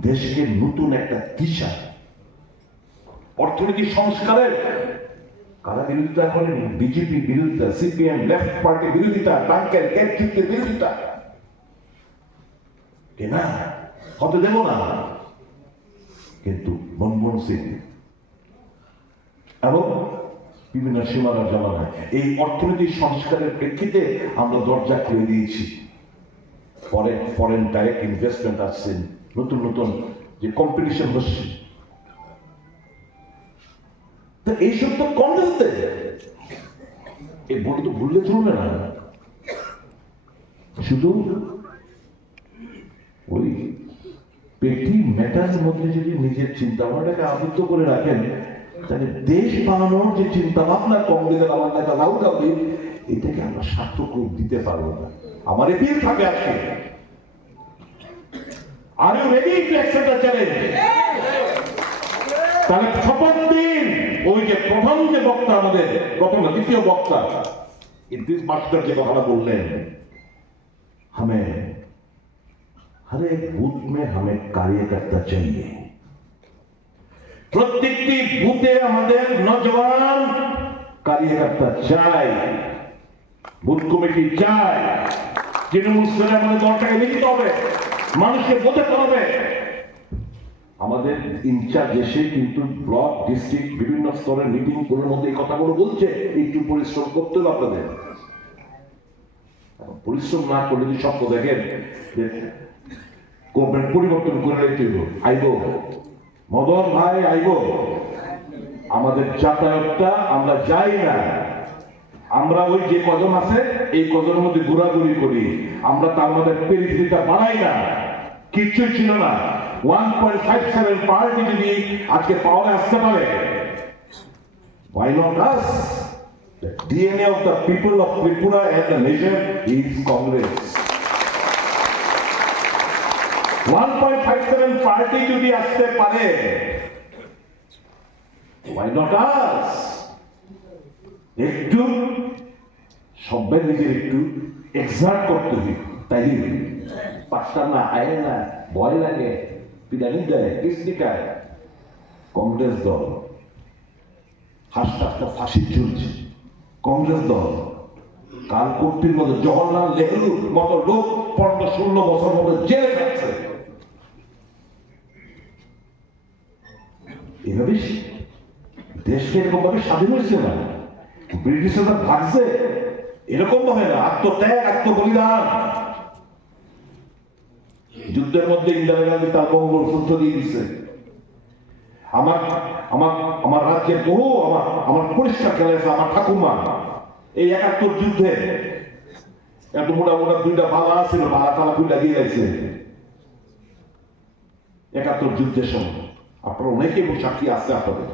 দেশকে নতুন একটা দিশা। অর্থনীতি সংস্কারের কারা বিরোধিতা করেন? বিজেপি বিরোধিতা, সিপিএম, লেফট পার্টি বিরোধিতা টাঙ্কের ক্যাট বিরোধিতা। না, হতে দেব না। কিন্তু মনমোহন সিং এবং বিভিন্ন সীমানা জামানায় এই অর্থনৈতিক সংস্কারের প্রেক্ষিতে আমরা দরজা খুলে দিয়েছি। ফরেন ফরেন ডাইরেক্ট ইনভেস্টমেন্ট আসছে। নতুন নতুন যে কম্পিটিশন হচ্ছে। এইসব তো কংগ্রেস দেয় এই বলে তো ভুললে চলবে না। শুধু ওই পেটি ম্যাটার মধ্যে যদি নিজের চিন্তা ভাবনাটাকে আবদ্ধ করে রাখেন, তাহলে দেশ বানানোর যে চিন্তা ভাবনা কংগ্রেসের আমার নেতা রাহুল গান্ধী, এটাকে আমরা সার্থক রূপ দিতে পারব না। আমার এপিল থাকে আজকে। are you ready to accept the challenge তাহলে শপথ দিন ওই যে প্রথম যে বক্তা আমাদের প্রথম না, দ্বিতীয় বক্তা ইদ্রিস মাস্টার যে কথাটা বললেন हमें हर एक बूथ में हमें कार्यकर्ता चाहिए প্রত্যেকটি বুথে আমাদের নজওয়ান কার্যকর্তা চাই বুথ কমিটি চাই তৃণমূল স্তরে আমাদের দলটাকে লিখিত হবে মানুষকে বোঝাতে হবে। আমাদের ইনচার্জ এসে কিন্তু ব্লক, ডিস্ট্রিক্ট, বিভিন্ন স্তরের মিটিংগুলোর মধ্যে এই কথাগুলো বলছে। একটু পরিশ্রম করতে হবে আপনাদের। পরিশ্রম না করলে যদি স্বপ্ন দেখেন যে গভর্নমেন্ট পরিবর্তন করে রেখে আইব। মদন ভাই, আইব। আমাদের যাতায়াতটা আমরা যাই না। আমরা ওই যে কজন আছে, এই কজনের মধ্যে ঘোরাঘুরি করি। আমরা তার মধ্যে পেরিফেরিটা বাড়াই না। কিচ্ছুই ছিল না। One point five seven party যদি আজকে পাওয়ারে আসতে পারে। Why not us? The DNA of the people of Tripura and the nation is Congress. 1.57 party যদি আসতে পারে। Why not একটু সবাই নিজের একটু এক্সার্ট করতে হবে, তাই পাঁচটা না আয় না ভয় লাগে পিটানি দেয় কংগ্রেস দল হাসতে হাসতে ফাঁসি চলছে কংগ্রেস দল মতো জওয়াহরলাল নেহরুর মতো লোক বছর মতো জেলে এভাবে এরকম ভাবে স্বাধীন হয়েছে না ব্রিটিশরা ভাগছে এরকম ভাবে না আত্মত্যাগ আত্মবলিদান যুদ্ধের মধ্যে ইন্দিরা গান্ধী তার মঙ্গলসূত্র দিয়ে দিচ্ছে আমার আমার আমার রাজ্যের বহু আমার আমার পরিষ্কার খেলা আছে, আমার ঠাকুমা এই একাত্তর যুদ্ধে এত মোটা মোটা দুইটা বাবা আছিল বাবা তালা দুইটা দিয়ে গেছে একাত্তর যুদ্ধের সময়। আপনারা অনেকেই সাক্ষী আছে আপনাদের।